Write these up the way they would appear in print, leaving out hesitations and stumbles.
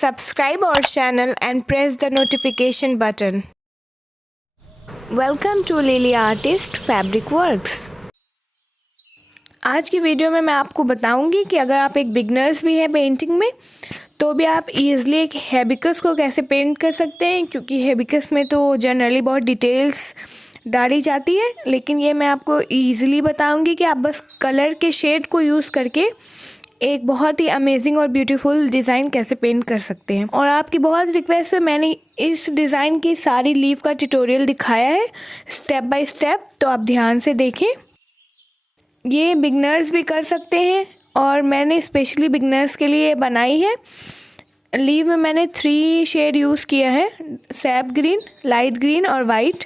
Subscribe our channel and press the notification button. Welcome to Lily Artist Fabric Works. आज की video में मैं आपको बताऊंगी कि अगर आप एक बिगनर्स भी हैं पेंटिंग में तो भी आप इजीली एक हेबिकस को कैसे पेंट कर सकते हैं, क्योंकि हेबिकस में तो जनरली बहुत डिटेल्स डाली जाती है, लेकिन ये मैं आपको इजीली बताऊंगी कि आप बस कलर के शेड को यूज़ करके एक बहुत ही अमेजिंग और ब्यूटीफुल डिज़ाइन कैसे पेंट कर सकते हैं। और आपकी बहुत रिक्वेस्ट पे मैंने इस डिज़ाइन की सारी लीव का ट्यूटोरियल दिखाया है स्टेप बाय स्टेप, तो आप ध्यान से देखें। ये बिगनर्स भी कर सकते हैं और मैंने स्पेशली बिगनर्स के लिए बनाई है। लीव में मैंने 3 शेड यूज़ किया है, सैप ग्रीन, लाइट ग्रीन और वाइट।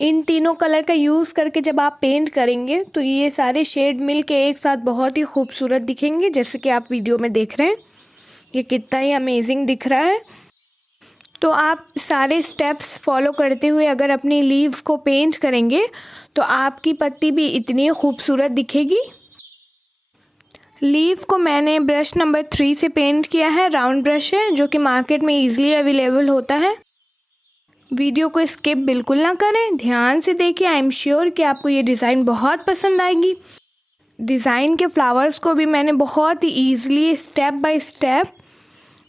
इन तीनों कलर का यूज़ करके जब आप पेंट करेंगे तो ये सारे शेड मिल के एक साथ बहुत ही खूबसूरत दिखेंगे, जैसे कि आप वीडियो में देख रहे हैं। ये कितना ही अमेजिंग दिख रहा है। तो आप सारे स्टेप्स फॉलो करते हुए अगर अपनी लीव को पेंट करेंगे तो आपकी पत्ती भी इतनी खूबसूरत दिखेगी। लीव को मैंने ब्रश नंबर 3 से पेंट किया है। राउंड ब्रश है जो कि मार्केट में ईजिली अवेलेबल होता है। वीडियो को स्किप बिल्कुल ना करें, ध्यान से देखिए। आई एम श्योर कि आपको ये डिज़ाइन बहुत पसंद आएगी। डिज़ाइन के फ्लावर्स को भी मैंने बहुत ही easily step by step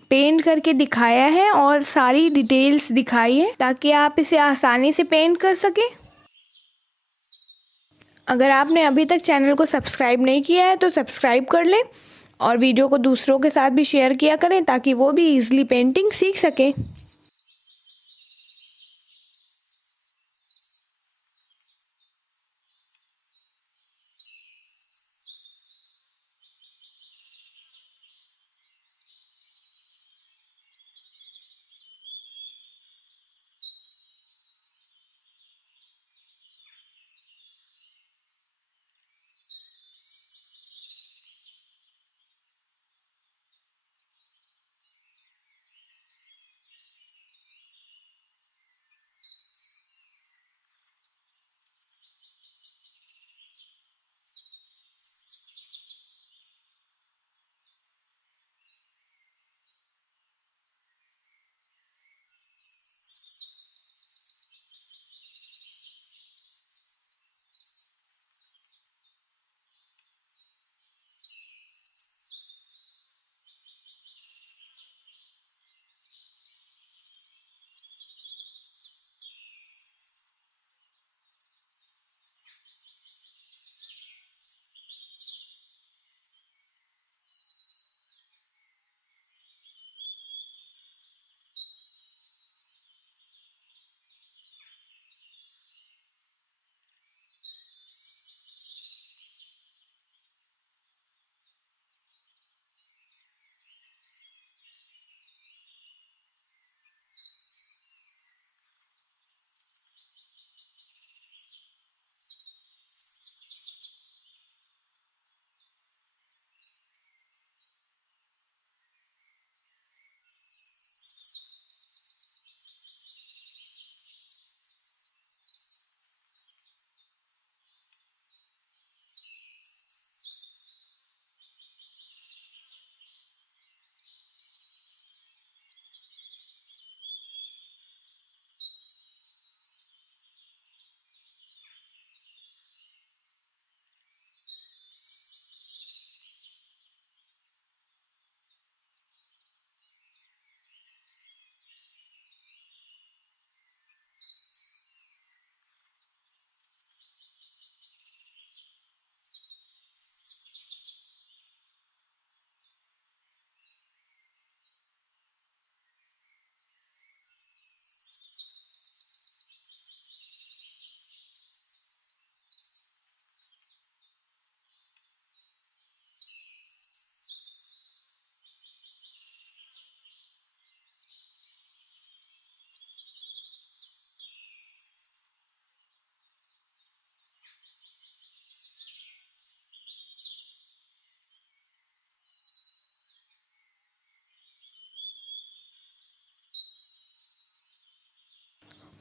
paint करके दिखाया है और सारी डिटेल्स दिखाई है ताकि आप इसे आसानी से पेंट कर सकें। अगर आपने अभी तक चैनल को सब्सक्राइब नहीं किया है तो सब्सक्राइब कर लें और वीडियो को दूसरों के साथ भी शेयर किया करें ताकि वो भी ईजिली पेंटिंग सीख सकें।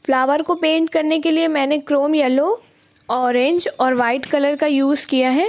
फ्लावर को पेंट करने के लिए मैंने क्रोम येलो, ऑरेंज और वाइट कलर का यूज़ किया है।